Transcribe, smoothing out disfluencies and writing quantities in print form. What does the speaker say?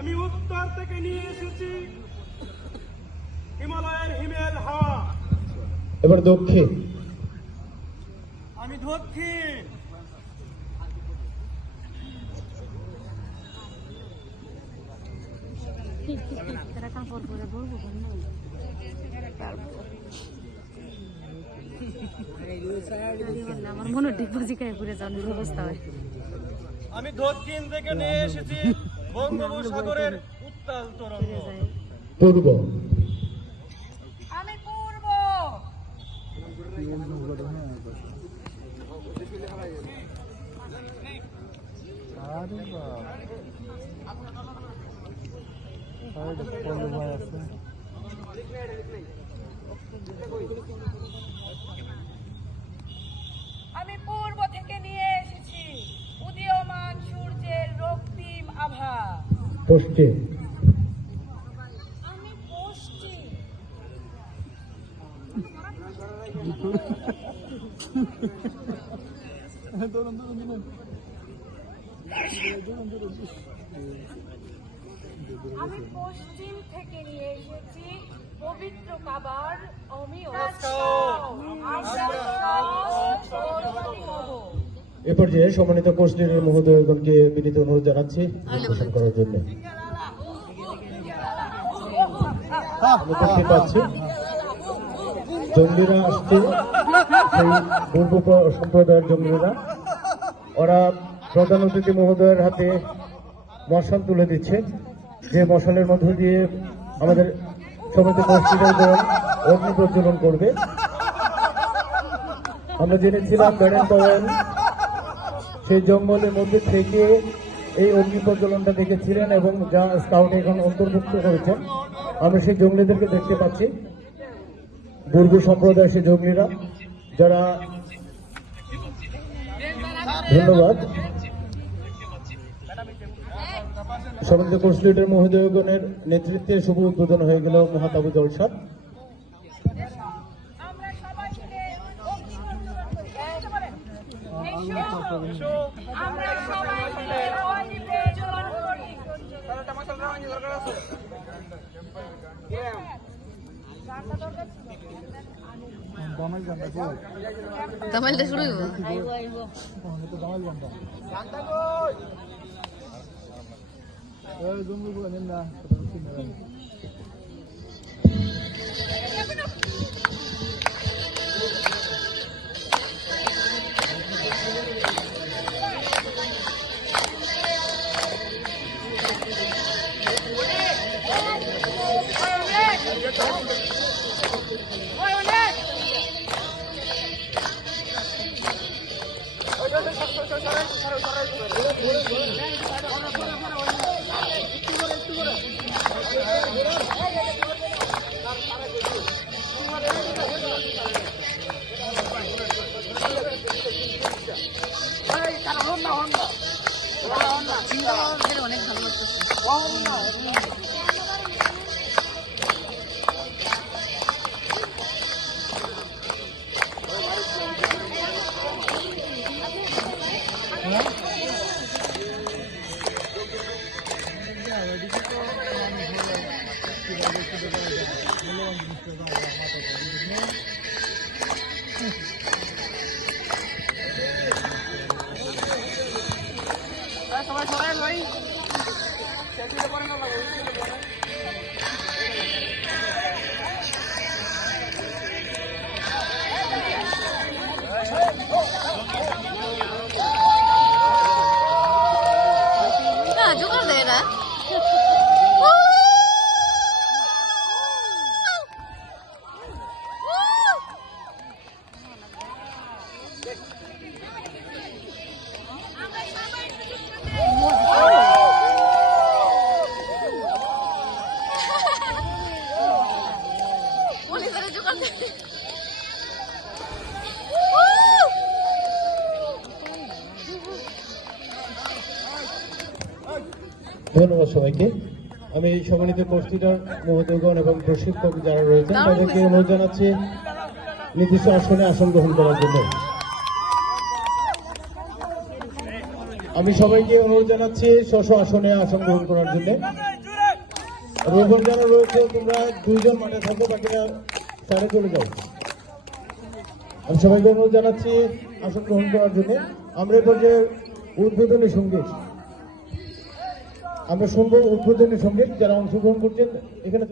আমি উত্তর থেকে নিয়ে এসেছি হিমালয়ের হিমেল হাওয়া। এবার দক্ষিণ। আমি দক্ষিণ। আমার মনে ডিপোজিটায় ঘুরে যাওয়ার অবস্থা হয়। আমি দক্ষিণ থেকে নিয়ে এসেছি বঙ্গোপসাগরের উত্তাল তরঙ্গ। পূর্ব। আমি পূর্ব। আমি পূর্ব থেকে নিয়ে এসেছি উদীয়মান সূর্যের রক্তিম আভা। পশ্চিম। আমি পশ্চিম। আমি পশ্চিম থেকে নিয়ে এসেছি পবিত্র কাবার এ পর্যায়ে সম্মানিত কোর্সটির মহোদয়গণকে বিনীত অনুরোধ জানাচ্ছি ঘোষণ করার জন্য। আমি দেখতে পাচ্ছি জঙ্গিরা আসছে, সেই পূর্ব সম্প্রদায়ের জঙ্গিরা। ওরা প্রধান অতিথি মহোদয়ের হাতে মশাল তুলে দিচ্ছে, যে মশালের মধ্য দিয়ে আমাদের সম্মানিত কোর্সটির দল অগ্নি প্রজ্বলন করবে। আমরা জেনেছিলাম ব্যারেন পাওয়েল সেই জঙ্গলের মধ্যে থেকে এই অগ্নি প্রজ্বলনটা দেখেছিলেন এবং যা স্কাউট এখন অন্তর্ভুক্ত করেছেন। আমরা সেই জঙ্গলিদেরকে দেখতে পাচ্ছি, পূর্ব সম্প্রদায়ের সেই জঙ্গলিরা যারা। ধন্যবাদ। সম্মানিত কোর্স লিডার মহোদয়গণের নেতৃত্বে শুভ উদ্বোধন হয়ে গেল মহাতাবু জলসা। দামাইলটা শুরু হইব। অনেক ভালো লাগতেছে। জোগাড় দেয় না। ধন্যবাদ সবাইকে। আমি সম্মানিত কোর্সটির মহোদয়গণ এবং প্রশিক্ষক যারা রয়েছেন তাদেরকে অনুরোধ জানাচ্ছি নির্দিষ্ট আসনে আসন গ্রহণ করার জন্য। আমি সবাইকে অনুরোধ জানাচ্ছি স্ব স্ব আসনে আসন গ্রহণ করার জন্য। রোবন যারা রয়েছে তোমরা 2 জন মাঠে থাকো, বাকিরা সাইডে চলে যাও। আমি সবাইকে অনুরোধ জানাচ্ছি আসন গ্রহণ করার জন্য। আমরা এ পর্যায়ে উদ্বোধনী সঙ্গীত আমরা শুনবো, উদ্বোধনী সঙ্গীত যারা অংশগ্রহণ করছেন এখানে।